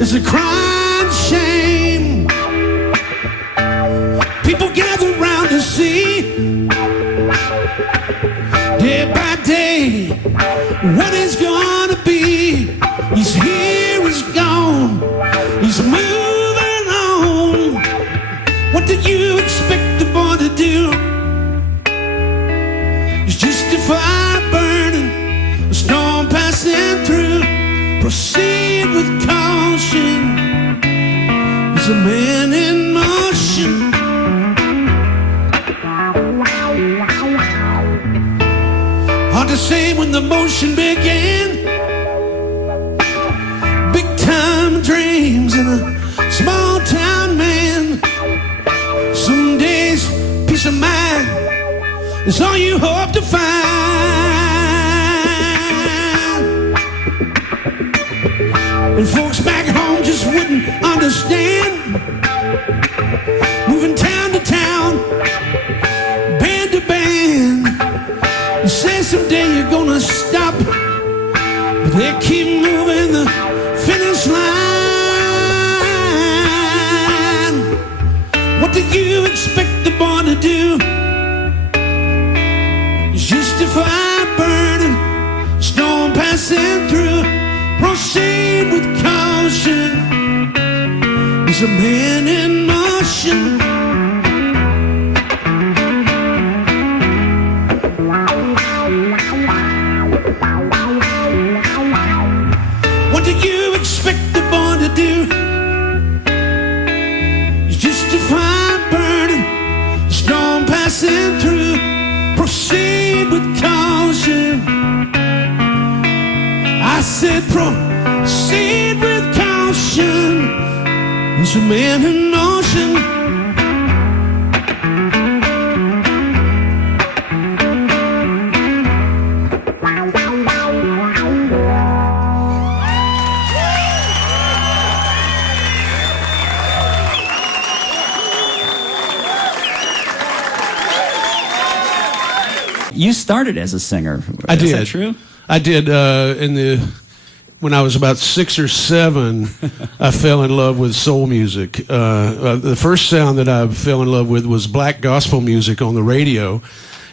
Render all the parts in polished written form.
It's a crying shame. People gather round to see, day by day, what he's gonna be. He's here, he's gone, he's moving on. What did you expect the boy to do? It's just a fire burning, a storm passing through. Proceed with caution. He's a man in motion. Hard to say when the motion began. Big time dreams in a small town man. Some days peace of mind is all you hope to find. And folks back home just wouldn't understand. Moving town to town, band to band. You say someday you're gonna stop, but they keep moving the finish line. What do you expect the boy to do? It's just a fire burning, storm passing through. Proceed with caution. He's a man in motion. What do you expect the boy to do? It's just a fire burning, storm passing through. Proceed with caution. I said proceed with caution. He's a man in motion. You started as a singer. I did. Is that true? I did. When I was about 6 or 7, I fell in love with soul music. The first sound that I fell in love with was black gospel music on the radio,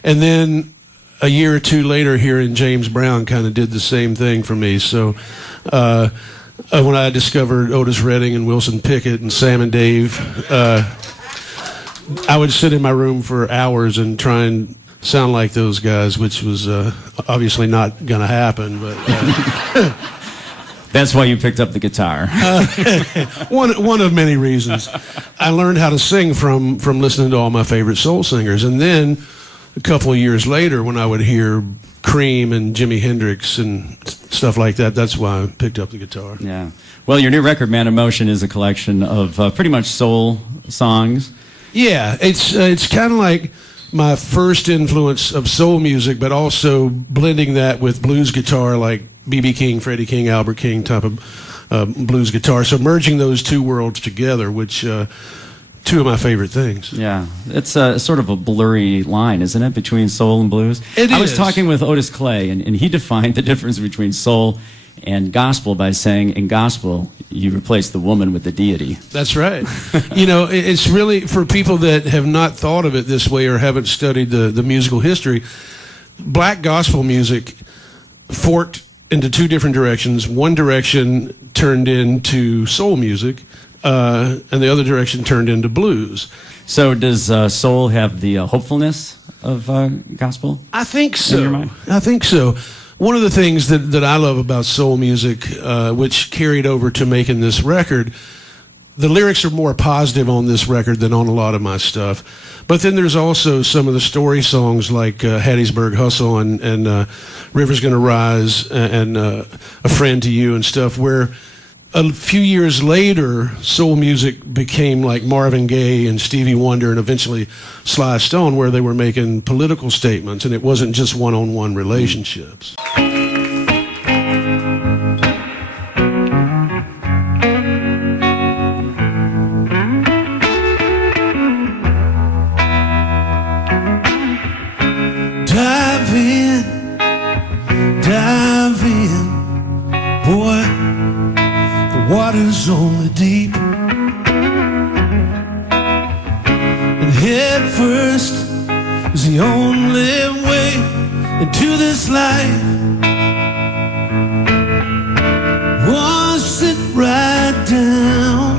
and then a year or two later, hearing James Brown kind of did the same thing for me. So when I discovered Otis Redding and Wilson Pickett and Sam and Dave, I would sit in my room for hours and try and sound like those guys, which was obviously not going to happen. But that's why you picked up the guitar. One of many reasons. I learned how to sing from listening to all my favorite soul singers, and then a couple of years later, when I would hear Cream and Jimi Hendrix and stuff like that, that's why I picked up the guitar. Yeah. Well, your new record, Man in Motion, is a collection of pretty much soul songs. Yeah, it's kind of like my first influence of soul music, but also blending that with blues guitar, like B.B. King, Freddie King, Albert King type of blues guitar. So merging those two worlds together, which two of my favorite things. Yeah, it's sort of a blurry line, isn't it, between soul and blues? I was talking with Otis Clay, and he defined the difference between soul and gospel by saying, in gospel, you replace the woman with the deity. That's right. You know, it's really, for people that have not thought of it this way or haven't studied the musical history, black gospel music forked into two different directions. One direction turned into soul music, and the other direction turned into blues. So does soul have the hopefulness of gospel? I think so. In your mind? I think so. One of the things that I love about soul music, which carried over to making this record, the lyrics are more positive on this record than on a lot of my stuff. But then there's also some of the story songs like Hattiesburg Hustle and River's Gonna Rise and A Friend to You and stuff, where a few years later, soul music became like Marvin Gaye and Stevie Wonder and eventually Sly Stone, where they were making political statements, and it wasn't just one-on-one relationships. Dive in, boy. Water's on head first is the only way into this life. Oh, sit right down.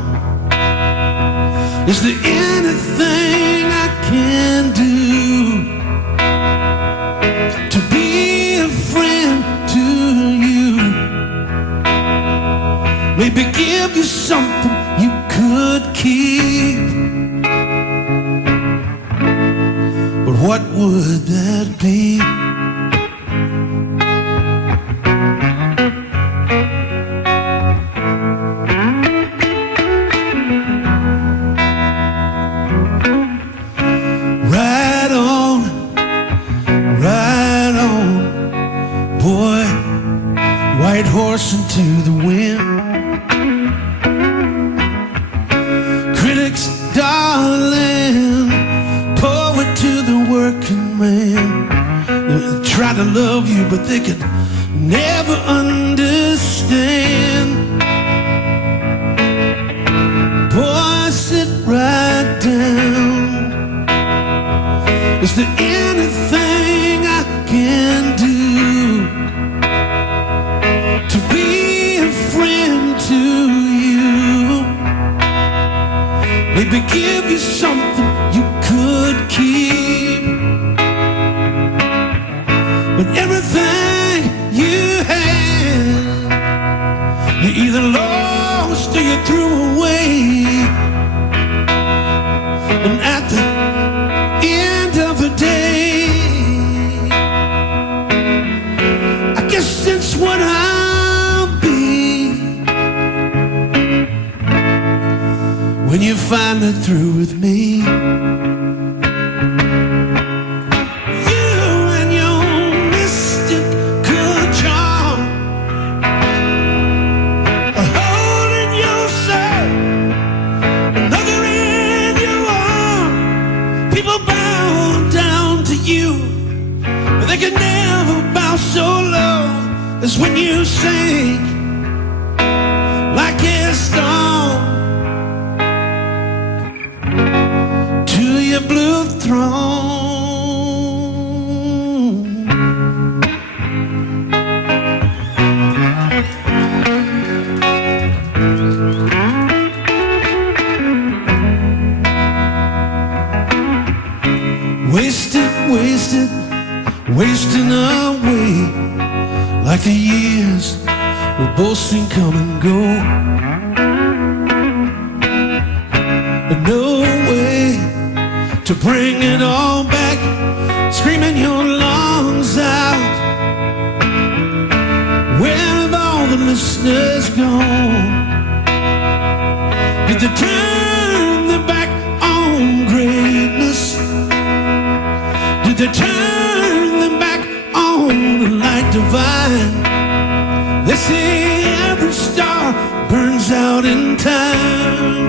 Is there anything I can do to be a friend to you? Maybe give you something you could keep. But what would that be? Right on, right on, boy, white horse into the wind. Critics, darling, poet to the working man. They try to love you, but they could never understand. Boy, sit right down. Is there anything I can do to be a friend to you? Maybe give you something you could keep. But everything you had, you either lost or you threw away. And at the end of the day, I guess that's what I'll be when you're finally through with me. You and your mystical charm are holding yourself, another in your arm. People bow down to you, but they can never bow so low as when you sing like a stone to your blue throne. Wasted, wasted, wasting away like the years we both seen come and go. But no way to bring it all back, screaming your lungs out. Where have all the listeners gone? Did they turn their back on greatness? Did they turn them back on the light divine? They say every star burns out in time.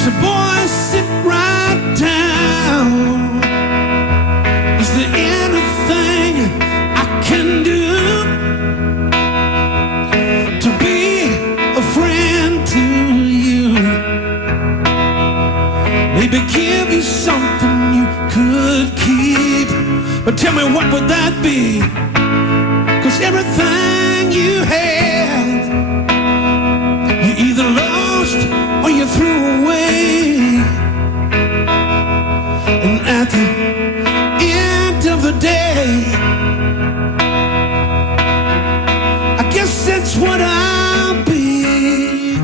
So boy, sit right down. Is there anything I can do to be a friend to you? Maybe give you something you could keep. But tell me, what would that be? 'Cause everything you had, you either lost or you threw away. And at the end of the day, I guess that's what I'll be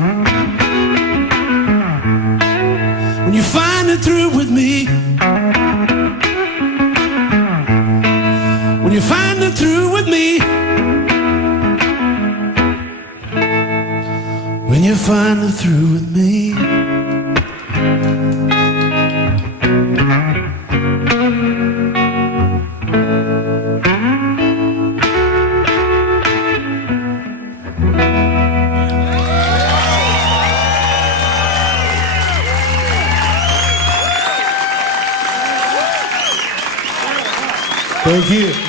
when you're finally through with me. When you're finally through with me. When you're finally through with me. Thank you.